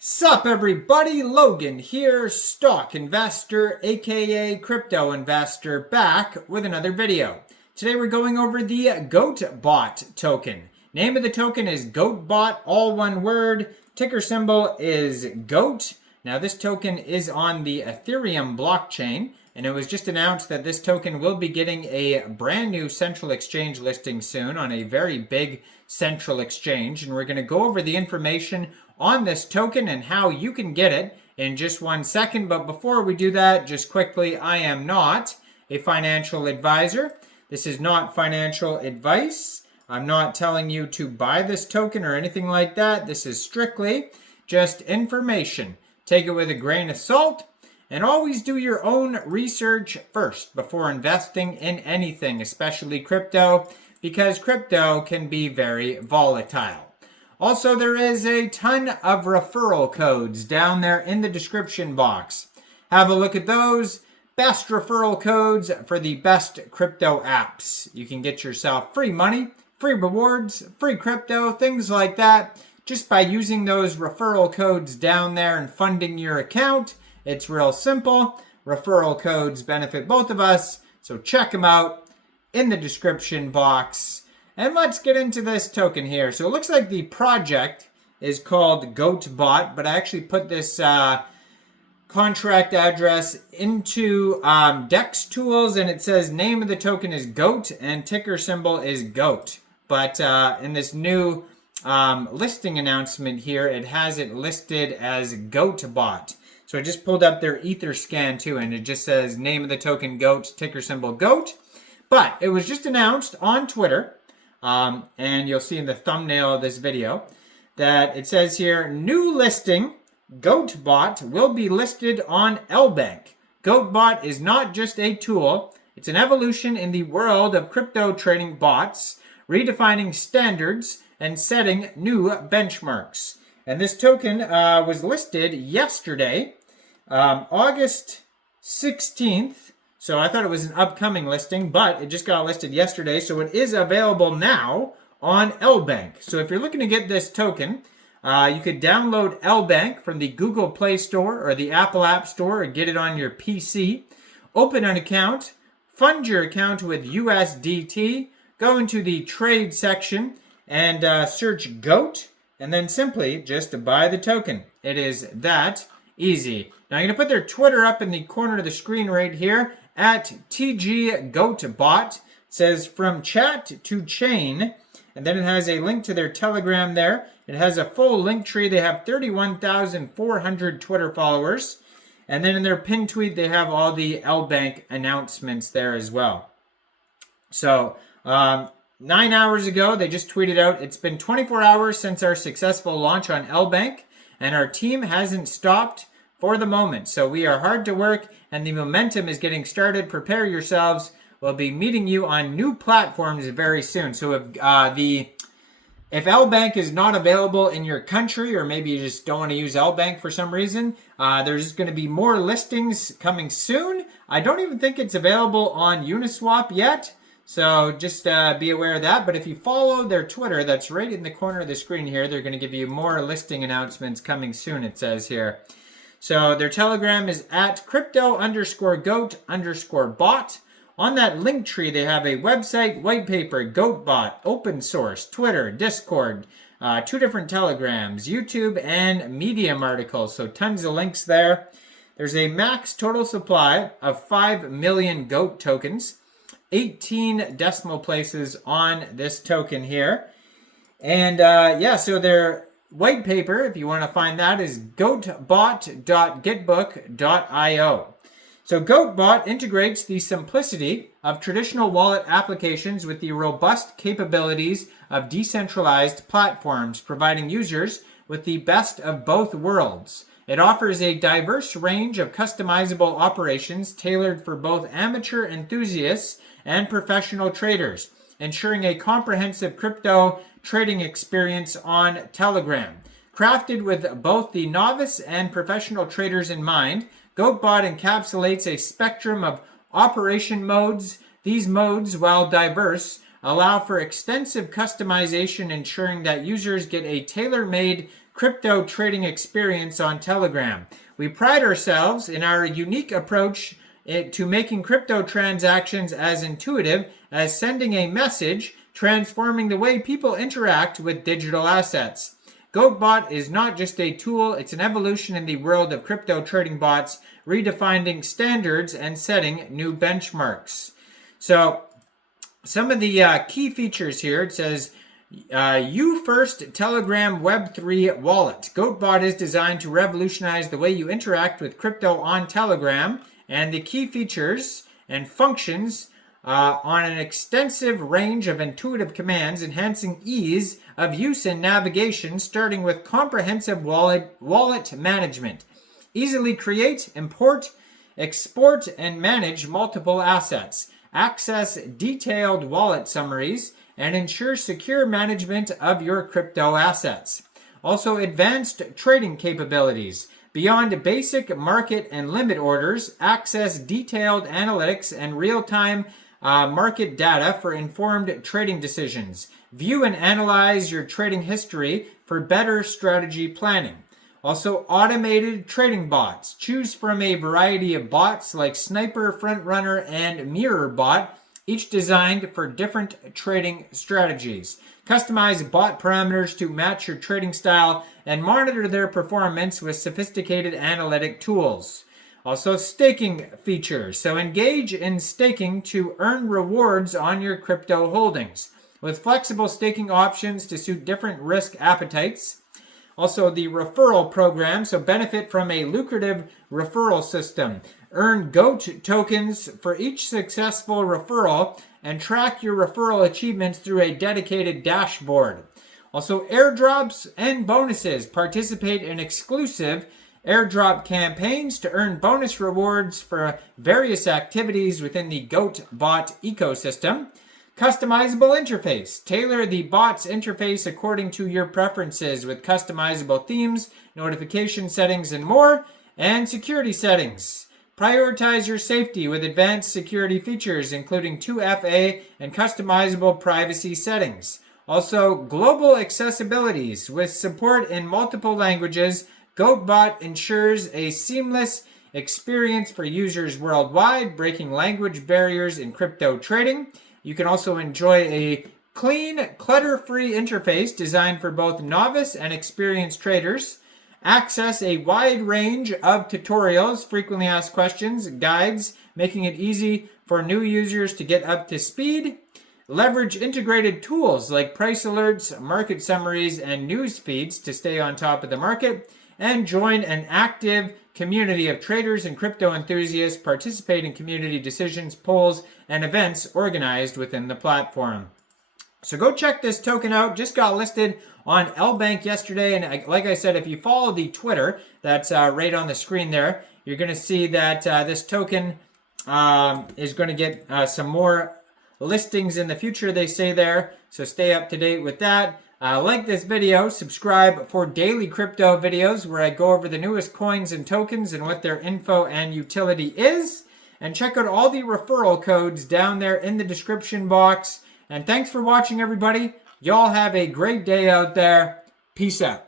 Sup everybody, Logan here, stock investor aka crypto investor, back with another video. Today we're going over the Goatbot token. Name of the token is Goatbot, all one word. Ticker symbol is GOAT. Now this token is on the Ethereum blockchain, and it was just announced that this token will be getting a brand new central exchange listing soon on a very big central exchange, and we're going to go over the information on this token and how you can get it in just 1 second. But before we do that, just quickly, I am not a financial advisor. This is not financial advice. I'm not telling you to buy this token or anything like that. This is strictly just information. Take it with a grain of salt, and always do your own research first before investing in anything, especially crypto, because crypto can be very volatile. Also, there is a ton of referral codes down there in the description box. Have a look at those. Best referral codes for the best crypto apps. You can get yourself free money, free rewards, free crypto, things like that, just by using those referral codes down there and funding your account. It's real simple. Referral codes benefit both of us, so check them out in the description box. And let's get into this token here. So it looks like the project is called Goatbot, but I actually put this contract address into DEX tools, and it says name of the token is GOAT and ticker symbol is GOAT. But in this new listing announcement here, it has it listed as Goatbot. So I just pulled up their Etherscan too, and it just says name of the token GOAT, ticker symbol GOAT. But it was just announced on Twitter. And you'll see in the thumbnail of this video that it says here, new listing, Goatbot will be listed on Lbank. Goatbot is not just a tool, it's an evolution in the world of crypto trading bots, redefining standards and setting new benchmarks. And this token was listed yesterday, August 16th. So I thought it was an upcoming listing, but it just got listed yesterday. So it is available now on Lbank. So if you're looking to get this token, you could download Lbank from the Google Play Store or the Apple App Store, or get it on your PC. Open an account, fund your account with USDT, go into the trade section and search GOAT, and then simply just buy the token. It is that easy. Now I'm going to put their Twitter up in the corner of the screen right here. At TG Goatbot. It says from chat to chain, and then it has a link to their Telegram there. It has a full link tree. They have 31,400 Twitter followers, and then in their pinned tweet they have all the Lbank announcements there as well. So 9 hours ago they just tweeted out, it's been 24 hours since our successful launch on Lbank, and our team hasn't stopped for the moment. So we are hard to work and the momentum is getting started. Prepare yourselves. We'll be meeting you on new platforms very soon. So if Lbank is not available in your country, or maybe you just don't want to use Lbank for some reason, there's going to be more listings coming soon. I don't even think it's available on Uniswap yet. So just be aware of that. But if you follow their Twitter, that's right in the corner of the screen here, they're going to give you more listing announcements coming soon, it says here. So their Telegram is at crypto_goat_bot. On that link tree, they have a website, white paper, Goatbot, open source, Twitter, Discord, 2 different Telegrams, YouTube, and Medium articles. So tons of links there. There's a max total supply of 5 million GOAT tokens, 18 decimal places on this token here. And yeah, so they're white paper, if you want to find that, is goatbot.gitbook.io. So Goatbot integrates the simplicity of traditional wallet applications with the robust capabilities of decentralized platforms, providing users with the best of both worlds. It offers a diverse range of customizable operations tailored for both amateur enthusiasts and professional traders, ensuring a comprehensive crypto trading experience on Telegram. Crafted with both the novice and professional traders in mind, Goatbot encapsulates a spectrum of operation modes. These modes, while diverse, allow for extensive customization, ensuring that users get a tailor-made crypto trading experience on Telegram. We pride ourselves in our unique approach to making crypto transactions as intuitive as sending a message, transforming the way people interact with digital assets. Goatbot is not just a tool, it's an evolution in the world of crypto trading bots, redefining standards and setting new benchmarks. So, some of the key features here, it says, you first Telegram Web3 wallet. Goatbot is designed to revolutionize the way you interact with crypto on Telegram, and the key features and functions on an extensive range of intuitive commands, enhancing ease of use and navigation, starting with comprehensive wallet management. Easily create, import, export, and manage multiple assets. Access detailed wallet summaries and ensure secure management of your crypto assets. Also, advanced trading capabilities. Beyond basic market and limit orders, access detailed analytics and real-time market data for informed trading decisions. View and analyze your trading history for better strategy planning. Also, automated trading bots. Choose from a variety of bots like Sniper, Frontrunner, and Mirror Bot, each designed for different trading strategies. Customize bot parameters to match your trading style and monitor their performance with sophisticated analytic tools. Also, staking features. So engage in staking to earn rewards on your crypto holdings with flexible staking options to suit different risk appetites. Also, the referral program, so benefit from a lucrative referral system. Earn GOAT tokens for each successful referral and track your referral achievements through a dedicated dashboard. Also, airdrops and bonuses. Participate in exclusive airdrop campaigns to earn bonus rewards for various activities within the Goatbot ecosystem. Customizable interface. Tailor the bot's interface according to your preferences with customizable themes, notification settings, and more. And security settings. Prioritize your safety with advanced security features, including 2FA and customizable privacy settings. Also, global accessibilities. With support in multiple languages, Goatbot ensures a seamless experience for users worldwide, breaking language barriers in crypto trading. You can also enjoy a clean, clutter-free interface designed for both novice and experienced traders. Access a wide range of tutorials, frequently asked questions, guides, making it easy for new users to get up to speed. Leverage integrated tools like price alerts, market summaries, and news feeds to stay on top of the market. And join an active community of traders and crypto enthusiasts. Participate in community decisions, polls, and events organized within the platform. So go check this token out. Just got listed on Lbank yesterday. And like I said, if you follow the Twitter, that's right on the screen there, you're going to see that this token is going to get some more listings in the future, they say there. So stay up to date with that. Like this video, subscribe for daily crypto videos where I go over the newest coins and tokens and what their info and utility is. And check out all the referral codes down there in the description box. And thanks for watching, everybody. Y'all have a great day out there. Peace out.